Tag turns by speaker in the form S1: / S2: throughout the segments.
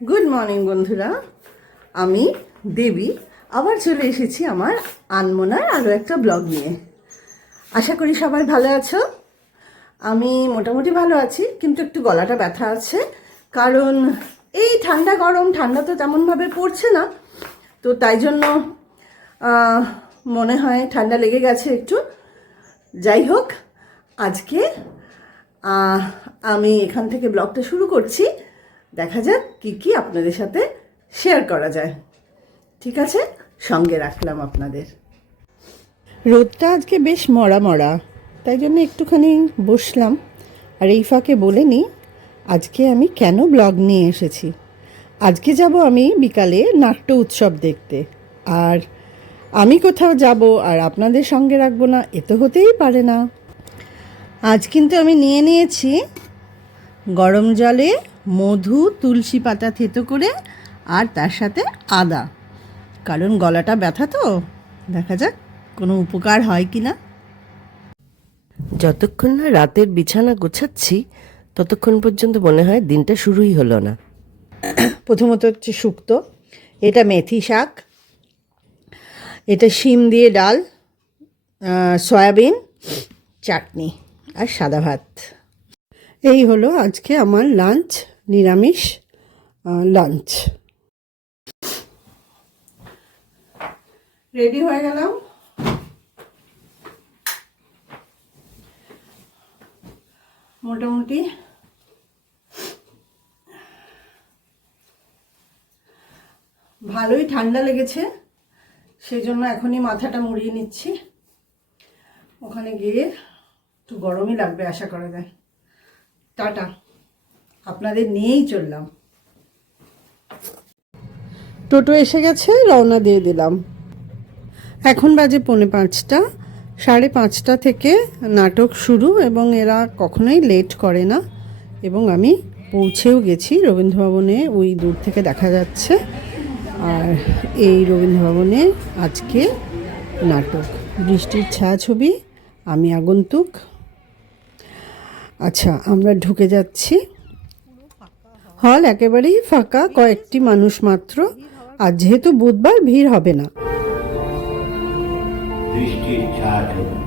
S1: Good morning বন্ধুরা। আমি দেবী। আবার চলে এসেছি আমার আনমোনার আরও একটা ব্লগ নিয়ে। আশা করি সবাই ভালো আছো। আমি মোটামুটি ভালো আছি, কিন্তু একটু গলাটা ব্যথা আছে। কারণ এই ঠান্ডা গরম, ঠান্ডা তো তেমনভাবে পড়ছে না। তো তাই জন্য মনে হয় ঠান্ডা লেগে গেছে একটু। যাই হোক, আজকে আমি এখান থেকে ব্লগটা শুরু করছি। দেখা যাক কি কি আপনাদের সাথে শেয়ার করা যায়। ঠিক আছে? সঙ্গে রাখলাম আপনাদের। রোদটা আজকে বেশ মরা মরা, তাই জন্য একটুখানি বসলাম। আর এই ফাঁকে বলে নিই, আজকে আমি কেন ব্লগ নিয়ে এসেছি? আজকে যাব আমি বিকালে নাট্য উৎসব দেখতে। আর আমি কোথাও যাব আর আপনাদের সঙ্গে রাখব না, এ তো হতেই পারে না। আজ কিন্তু আমি নিয়ে নিয়েছি গরম জলে মধু তুলসী পাতা থেতো করে আর তার সাথে আদা। কারণ গলাটা ব্যথা তো দেখা যাক কোনো উপকার হয় কি না।
S2: যতক্ষণ না রাতের বিছানা গোছাচ্ছি ততক্ষণ পর্যন্ত মনে হয় দিনটা শুরুই হলো না।
S1: প্রথমত হচ্ছে শুক্তো এটা মেথি শাক এটা শিম দিয়ে ডাল সয়াবিন চাটনি আর সাদা ভাত। এই হলো আজকে আমার লাঞ্চ। নিরামিষ লাঞ্চ রেডি হয়ে গেলাম? মোটামুটি। ভালোই ঠান্ডা লেগেছে, সেই জন্য এখনই মাথাটা মুড়িয়ে নিচ্ছি। ওখানে গিয়ে একটু গরমই লাগবে, আশা করা যায়। টাটা। আপনাদের নিয়েই চললাম। টোটো এসে গেছে, রওনা দিয়ে দিলাম। এখন বাজে পৌনে পাঁচটা, সাড়ে পাঁচটা থেকে নাটক শুরু এবং এরা কখনোই লেট করে না এবং আমি পৌঁছেও গেছি। রবীন্দ্রভবনে ওই দূর থেকে দেখা যাচ্ছে। আর এই রবীন্দ্রভবনে আজকে নাটক। বৃষ্টির ছায়াছবি আমি আগন্তুক। আচ্ছা আমরা ঢুকে যাচ্ছি। হল একেবারেই ফাঁকা কয়েকটি মানুষ মাত্র। আর যেহেতু বুধবার ভিড় হবে না।
S3: বৃষ্টির ছবি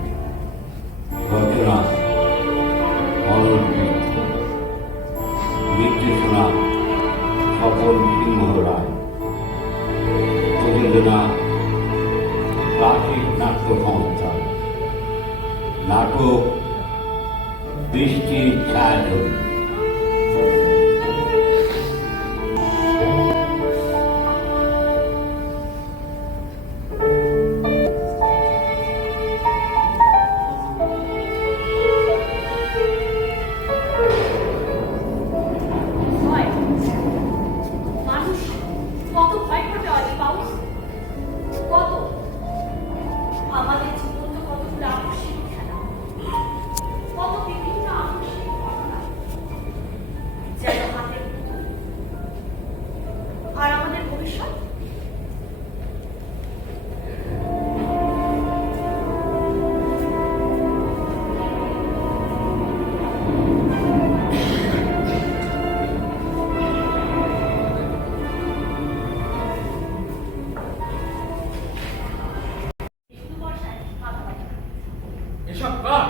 S4: এসব কার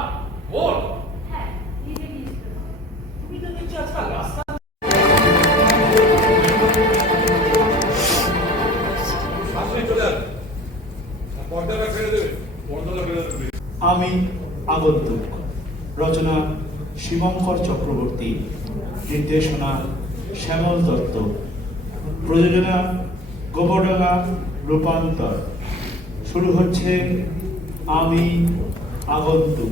S4: ওর
S5: হ্যাঁ নিজে নিজে
S4: তুমি তো দেখছি আজকাল রাস্তা
S6: আমি আগন্তুক। রচনা শিবঙ্কর চক্রবর্তী নির্দেশনা শ্যামল দত্ত। প্রযোজনা গোবরডাঙ্গা রূপান্তর। শুরু হচ্ছে আমি আগন্তুক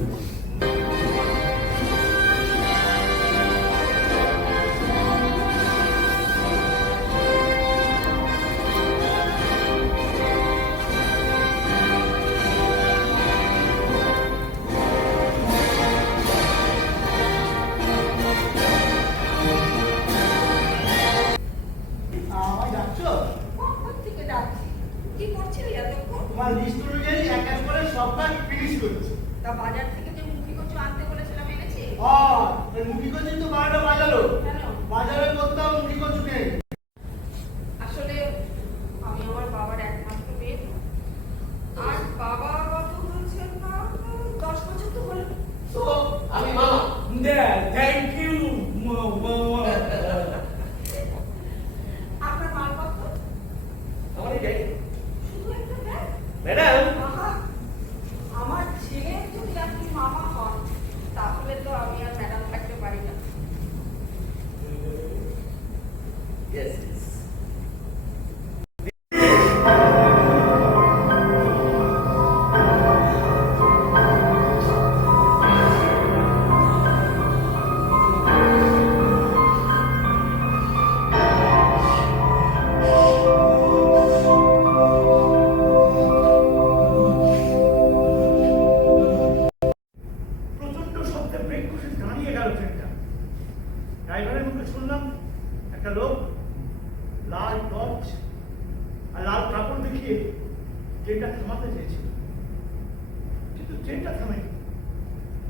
S6: Yes.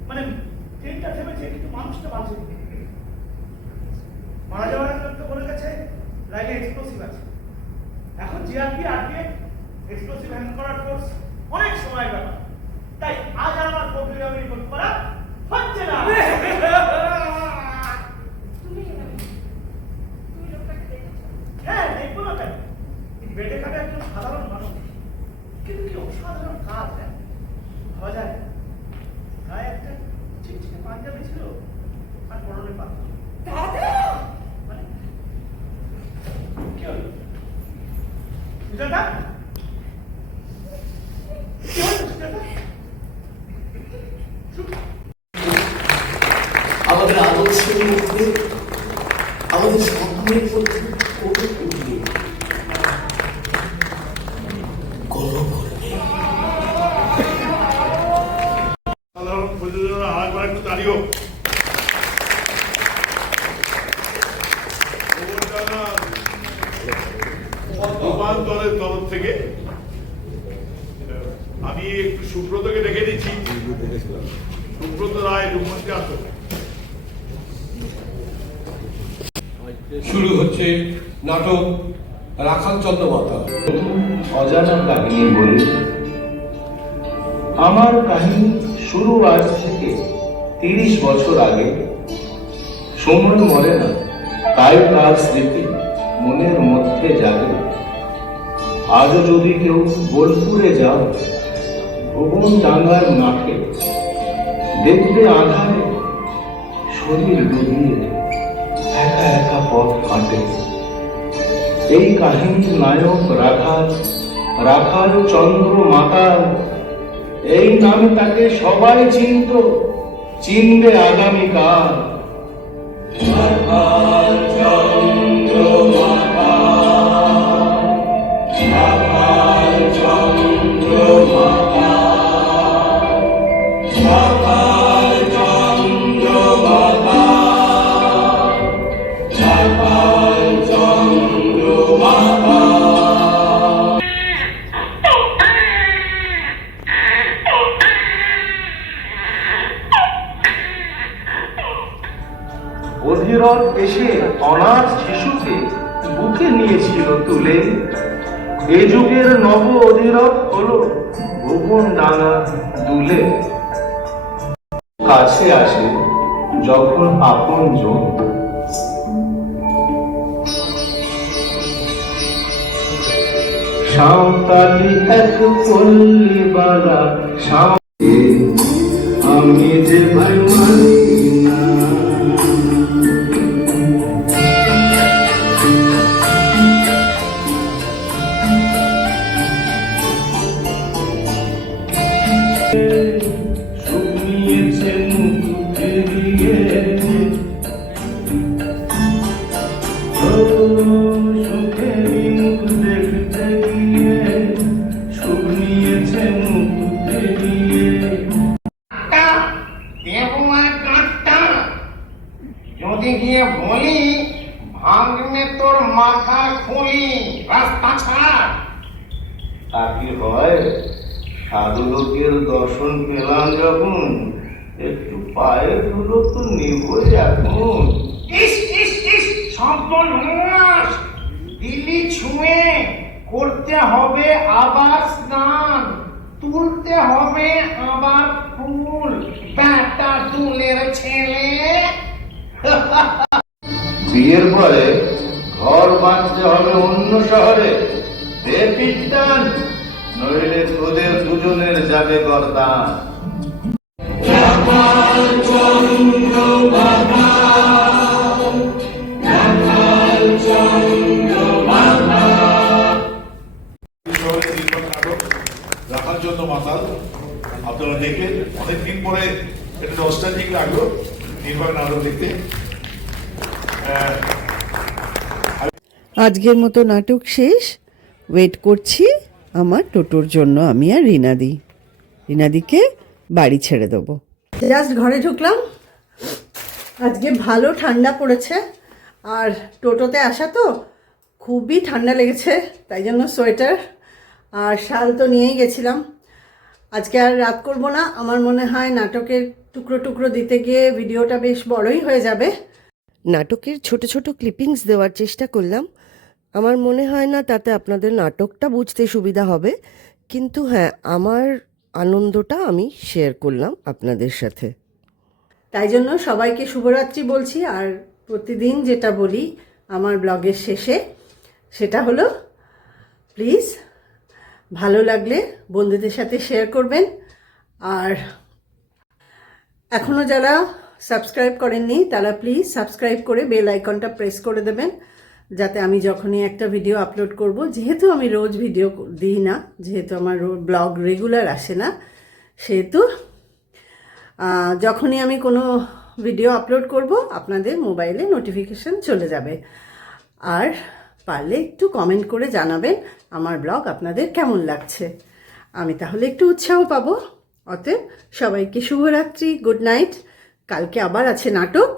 S6: মানে ট্রেনটা থেমেছে কিন্তু মানুষটা বাঁচে মারা যাওয়ার আগে তো বলে গেছে লাইনে এক্সপ্লোসিভ আছে। এখন জিআরপি আরপিএফ এক্সপ্লোসিভ হ্যান্ড করার কোর্স অনেক সময় ব্যাপার। তাই আজ আমার প্রোগ্রাম রিপোর্ট করা হচ্ছে না। হ্যাঁ দেখব না কেন? বেডে খাটে একজন সাধারণ মানুষ। কিন্তু কি অসাধারণ কাজ হ্যাঁ? ভাবা যায় না। গায়ে একটা চিকচিকে পাঞ্জাবি ছিল আর পরনে
S5: দাদা!
S6: মানে কি হলো? সুজাতা কি হলো সুজাতা
S2: আমাদের আদর্শের মধ্যে আমাদের স্বপ্নের মধ্যে
S4: দলের তরফ থেকে আমি একটু সুব্রতকে ডেকে দিচ্ছি। সুব্রত রায় আসো
S7: শুরু হচ্ছে নাটক রাখাল চন্দ্রমাতা।
S8: অজানা কাহিনী বলি আমার কাহিনী শুরু আজ থেকে তিরিশ বছর আগে। সময় মরে না তাই তার স্মৃতি মনের মধ্যে জাগে। আজও যদি কেউ বোলপুরে যাও, ভুবন ডাঙ্গার মাঠে দেখবে আধারে শরীর ডুবিয়ে একা একা পথ হাঁটে এই কাহিনীর নায়ক রাখাল রাখাল চন্দ্র মাতাল, এই নামে তাকে সবাই চিনত, চিনবে আগামীকাল। চন্দ্র মাতাল। রাখাল চন্দ্র মাতাল রাখাল হলো ডাঙা দুলে। কাছে আসে যখন আপন জন। সাঁওতালি এক আমি যে ভাই মানি শুনিয়েছে মুখ ফিরিয়ে
S9: যদি গিয়ে বলি ভাঙনে তোর মাথা খুলি রাস্তা ছাড়।
S8: তা কি হয়? সাধু লোকের দর্শন পেলাম যখন একটু পায়ে ধুলো তো নিবই এখন।
S9: ইস ইস ইস সর্বনাশ দিলি ছুঁয়ে করতে হবে আবার স্নান তুলতে হবে আবার ফুল। ব্যাটা দুলের ছেলে।
S8: বিয়ের পরে ঘর বাঁধতে হবে অন্য শহরে। দে পিটান নইলে তোদের দুজনের যাবে গরদান। রাখাল
S4: দশটা ঠিক লাগল দেখতে।
S1: আজকের মতো নাটক শেষ। ওয়েট করছি আমার টোটোর জন্য আমি আর রিনাদি। রিনাদিকে বাড়ি ছেড়ে দেবো। জাস্ট ঘরে ঢুকলাম। আজকে ভালো ঠান্ডা পড়েছে। আর টোটোতে আসা তো খুবই ঠান্ডা লেগেছে তাই জন্য সোয়েটার আর শাল তো নিয়েই গেছিলাম। আজকে আর রাত করব না। আমার মনে হয় নাটকের টুকরো টুকরো দিতে গিয়ে ভিডিওটা বেশ বড়ই হয়ে যাবে।
S10: নাটকের ছোট ছোট ক্লিপিংস দেওয়ার চেষ্টা করলাম। আমার মনে হয় না তাতে আপনাদের নাটকটা বুঝতে সুবিধা হবে। কিন্তু হ্যাঁ আমার আনন্দটা আমি শেয়ার করলাম আপনাদের সাথে।
S1: তাই জন্য সবাইকে শুভরাত্রি বলছি। আর প্রতিদিন যেটা বলি আমার ব্লগের শেষে সেটা হলো প্লিজ ভালো লাগলে বন্ধুদের সাথে শেয়ার করবেন। আর এখনও যারা সাবস্ক্রাইব করেননি, তারা প্লিজ সাবস্ক্রাইব করে বেল আইকনটা প্রেস করে দেবেন। যাতে আমি যখনই একটা ভিডিও আপলোড করব, যেহেতু আমি রোজ ভিডিও দিই না, যেহেতু আমার ব্লগ রেগুলার আসে না, সেহেতু যখনই আমি কোনো ভিডিও আপলোড করব, আপনাদের মোবাইলে নোটিফিকেশন চলে যাবে। আর পারলে একটু কমেন্ট করে জানাবেন আমার ব্লগ আপনাদের কেমন লাগছে। আমি তাহলে একটু উৎসাহ পাব। অতএব সবাইকে শুভরাত্রি গুড নাইট কালকে আবার আছে নাটক,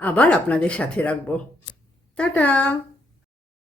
S1: আবার আপনাদের সাথে রাখব। টাটা!